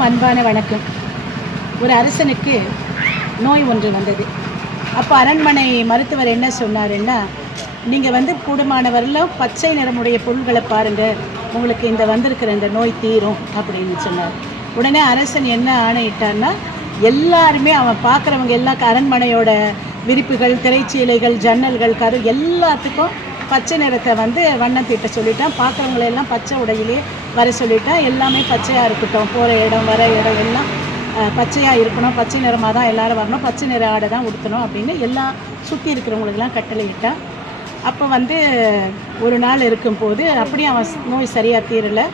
அனைவருக்கும் அன்பான வணக்கம். ஒரு அரசனுக்கு நோய் ஒன்று வந்தது. அப்போ அரண்மனை மருத்துவர் என்ன சொன்னாருன்னா நீங்கள் வந்து கூடுமானவரில் பச்சை நிறமுடைய பொருள்களை பாருங்கள் உங்களுக்கு இந்த வந்திருக்கிற இந்த நோய் தீரும் அப்படின்னு சொன்னார். உடனே அரசன் என்ன ஆணையிட்டார்னா எல்லாருமே அவன் பார்க்குறவங்க எல்லா அரண்மனையோட விரிப்புகள் திரைச்சீலைகள் ஜன்னல்கள் கரு எல்லாத்துக்கும் பச்சை நிறத்தை வந்து வண்ணம் தீட்ட சொல்லிட்டேன். பார்க்குறவங்களையெல்லாம் பச்சை உடையிலே வர சொல்லிட்டேன் எல்லாமே பச்சையாக இருக்கட்டும். போகிற இடம் வர இடம் எல்லாம் பச்சையாக இருக்கணும். பச்சை நிறமாக தான் எல்லாரும் வரணும். பச்சை நிற ஆடை தான் உடுத்தணும் அப்படின்னு எல்லாம் சுற்றி இருக்கிறவங்களுக்கெல்லாம் கட்டளையிட்டான். அப்போ வந்து ஒரு நாள் இருக்கும்போது அப்படியே அவன் நோய் சரியாக தீரலை.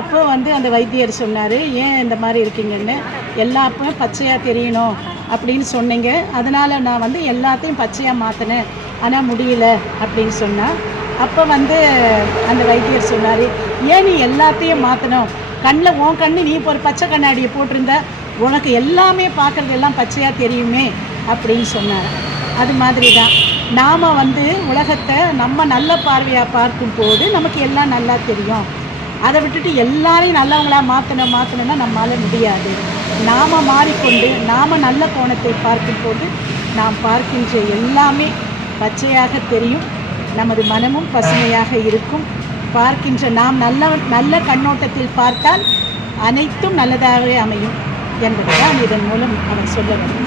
அப்போ வந்து அந்த வைத்தியர் சொன்னார் ஏன் இந்த மாதிரி இருக்கீங்கன்னு? எல்லாப்பவும் பச்சையாக தெரியணும். அப்படின்னு சொன்னீங்க. அதனால் நான் வந்து எல்லாத்தையும் பச்சையாக மாற்றினேன் ஆனால் முடியல அப்படின்னு சொன்னால் அப்போ வந்து அந்த வைத்தியர் சொன்னார் ஏன் நீ எல்லாத்தையும் மாற்றணும் கண்ணில் உன் கண்ணு நீ இப்போ ஒரு பச்சை கண்ணாடியை போட்டிருந்த உனக்கு எல்லாமே பார்க்குறது எல்லாம் பச்சையாக தெரியுமே? அப்படின்னு சொன்னார். அது மாதிரி தான் நாம் வந்து உலகத்தை நம்ம நல்ல பார்வையாக பார்க்கும்போது நமக்கு எல்லாம் நல்லா தெரியும். அதை விட்டுட்டு எல்லாரையும் நல்லவங்களாக மாற்றணும் மாற்றணும்னா நம்மளால் முடியாது. நாம் மாறிக்கொண்டு நாம் நல்ல கோணத்தை பார்க்கும்போது நாம் பார்க்கின்ற எல்லாமே பச்சையாக தெரியும். நமது மனமும் பசுமையாக இருக்கும். பார்க்கின்ற நாம் நல்ல நல்ல கண்ணோட்டத்தில் பார்த்தால் அனைத்தும் நல்லதாகவே அமையும் என்பதுதான் இதன் மூலம் அவர் சொல்ல வரும்